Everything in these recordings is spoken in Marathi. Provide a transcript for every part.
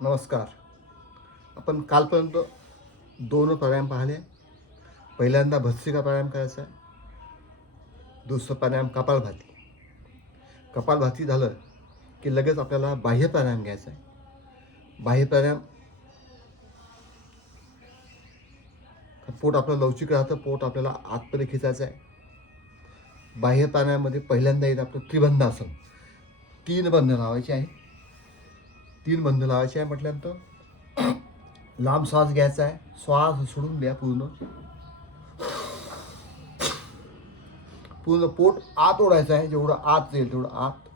नमस्कार. आपण कालपर्यंत दोन प्राणायाम पाहिले. पहिल्यांदा भस्त्रिका प्राणायाम करायचा आहे. दुसरं प्राणायाम कपालभाती. कपालभाती झालं की लगेच आपल्याला बाह्य प्राणायाम घ्यायचा आहे. बाह्य प्राणायाम पोट आपलं लवचिक राहतं, पोट आपल्याला आतमध्ये खिचायचं आहे. बाह्य प्राणायाममध्ये पहिल्यांदा येतं आपलं त्रिबंधासन. 3 बंध लावायचे आहे. 3 बंध लावायचे आहे म्हटल्यानंतर लांब श्वास घ्यायचा आहे. श्वास सोडून द्या. पूर्ण पोट आत ओढायचं आहे. जेवढं आत जाईल तेवढं आत.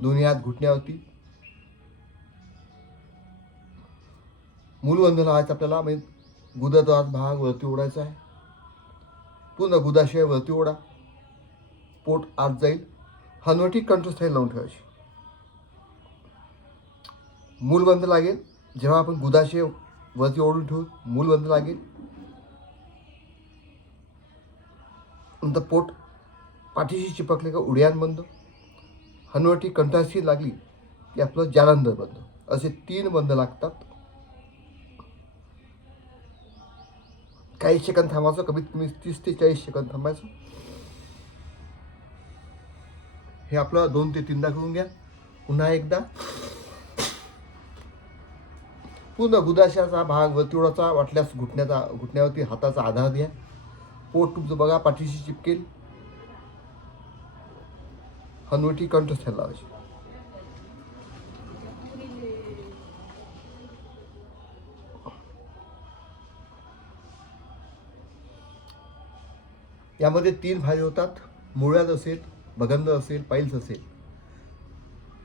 दोन्ही हात घुटण्यावरती. मूलबंध लावायचा आपल्याला, म्हणजे गुदाचा भाग वरती ओढायचा आहे. पूर्ण गुदाशय वरती ओढा. पोट आत जाईल. हनुवटी कंठस्थायी लावून ठेवायची. मूलबंध लागेल जेव्हा आपण गुदाशय वरती ओढून ठेवू. मूलबंध लागेल. नंतर पोट पाठीशी चिपकले का उड्याण बंद. हनुवटी कंठाशी लागली की आपलं जालंधर बंद. असे 3 बंध लागतात. काही सेकंद थांबायचं. कमीत कमी 30 ते 40 सेकंद थांबायचं. हे आपलं 2 ते 3दा करून घ्या. पुन्हा एकदा पूर्ण गुदाशयाचा भाग वरती ओढायचा. वाटल्यास घुटण्यावरती हाताचा आधार द्या. पोट तुमचं बघा पाठीशी चिपकेल. हनुवटी कंठस्थायी लावायची. यामध्ये 3 फायदे होतात. मुळव्याध असेल, भगंद असेल, पाईल्स असेल.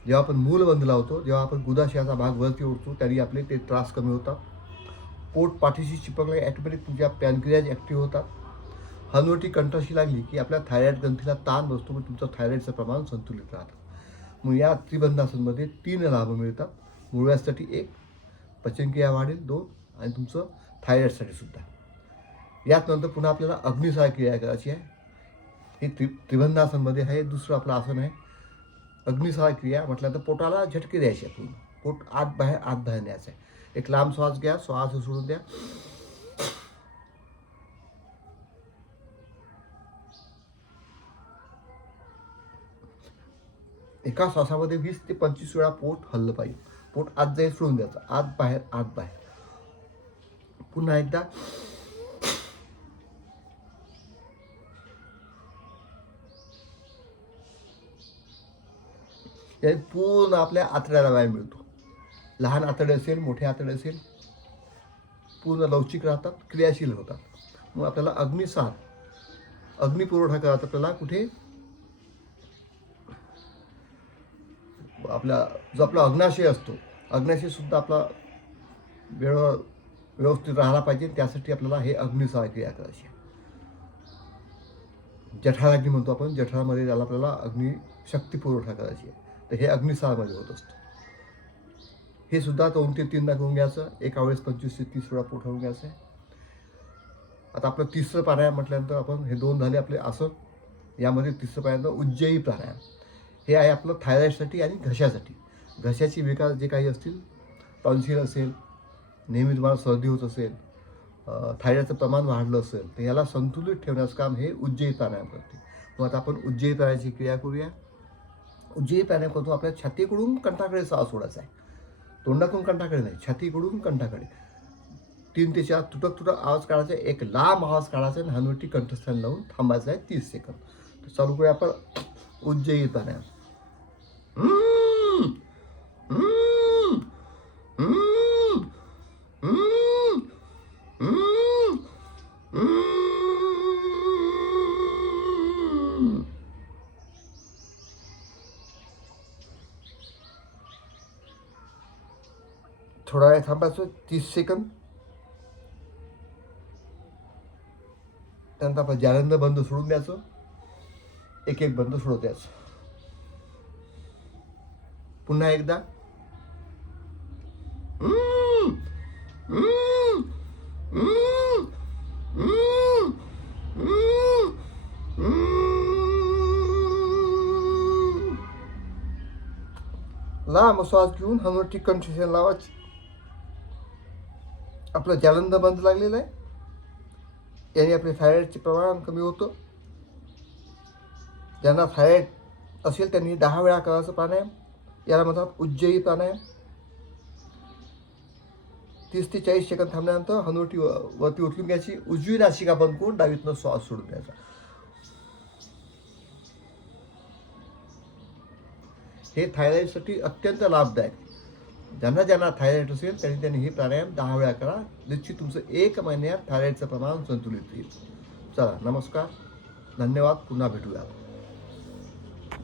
जेव्हा आपण मूलबंध लावतो, जेव्हा आपण गुदाशयाचा भाग वरती ओढतो, त्याने आपले ते त्रास कमी होतात. पोट पाठीशी चिपकले ॲटोमॅटिक तुमच्या पॅनक्रियाज ॲक्टिव्ह होतात. हनुवटी कंठाशी लागली की आपल्या थायरॉइड ग्रंथीला ताण बसतो, मग तुमचं थायरॉइडचं प्रमाण संतुलित राहतं. मग या त्रिबंधासनमध्ये 3 लाभ मिळतात. मुळव्याधसाठी 1, पचनक्रिया वाढेल 2, आणि तुमचं थायरॉइडसाठी सुद्धा. यात नंतर पुन्हा आपल्याला अग्निसार क्रिया करायची आहे. हे त्रिबंधासनमध्ये आहे. दुसरं आपलं आसन आहे अग्निसार क्रिया. म्हटलं तर पोटाला झटके द्यायचे आहे. पूर्ण पोट आत बाहेर न्यायचं आहे. एक लांब श्वास घ्या. श्वास सोडून द्या. एका श्वासामध्ये 20 ते 25 वेळा पोट हल्लं पाहिजे. पोट आत जाईल, सोडून द्यायचं. आत बाहेर, आत बाहेर. पुन्हा एकदा. याने पूर्ण आपल्या आतड्याला व्यायाम मिळतो. लहान आतडे असेल, मोठे आतडे असेल, पूर्ण लवचिक राहतात, क्रियाशील होतात. मग आपल्याला अग्निपुरवठा करायचा. आपल्याला कुठे? जो आपला अग्नाशय असतो, अग्नाशय सुद्धा आपला व्यवस्थित राहायला पाहिजे. त्यासाठी आपल्याला हे अग्निसार क्रिया करायची आहे. जठराग्नी म्हणतो आपण. जठरामध्ये त्याला आपल्याला अग्निशक्ती पुरवठा करायची आहे. तर हे अग्निसारमध्ये होत असतं. हे सुद्धा 2 ते 3दा करून घ्यायचं. एका वेळेस 25 ते 30 वेळा पोट हलवून घ्यायचं आहे. आता आपलं तिसरं प्राणायाम म्हटल्यानंतर आपण हे 2 झाले आपले आसन. यामध्ये तिसरं प्राणायाम उज्जयी प्राणायाम. हे आहे आपलं थायरॉइडसाठी आणि घशासाठी. घशाची विकार जे काही असतील, टॉन्सिल असेल, नेहमी तुम्हाला सर्दी होत असेल, थायरॉइडचं प्रमाण वाढलं असेल, तर याला संतुलित ठेवण्याचं काम हे उज्जयी प्राणायाम करते. मग आता आपण उज्जयी प्राणायामाची क्रिया करूया. उज्जयी प्राणायाम करतो. आपल्या छातीकडून कंठाकडे श्वास सोडायचा आहे. तोंडातून कंठाकडे नाही, छातीकडून कंठाकडे. 3 ते 4 तुटक आवाज काढायचा. एक लांब आवाज काढायचा आणि हनुवटी कंठस्थान लावून थांबायचं आहे 30 सेकंद. तर चालू करूया आपण उज्जयी प्राणायाम. थोडा वेळ थांबायचं 30 सेकंद. त्यानंतर आपण जालंधर बंद सोडून द्यायचं. एक एक बंद सोडत द्यायचं. पुन्हा एकदा. लांब श्वास घेऊन हनुवटी कंट्रोल लावायची. आपलं जालंद बंद लागलेलं आहे. याने आपले थायरॉईडचे प्रमाण कमी होतं. ज्यांना थायरॉईड असेल त्यांनी 10 वेळा करायचं प्राणायाम. याला म्हणतात उज्जयी प्राणायाम. 30 ते 40 सेकंद थांबल्यानंतर हनुवटी वरती उचलून घ्यायची. उजवी नासिका बंद करून डावीतनं श्वास सोडून द्यायचा. हे थायरॉईडसाठी अत्यंत लाभदायक. ज्यांना थायरॉईड असेल त्यांनी हे प्राणायाम 10 वेळा करा. निश्चित तुमचं 1 महिन्यात थायरॉईडचं प्रमाण संतुलित येईल. चला, नमस्कार, धन्यवाद. पुन्हा भेटूया.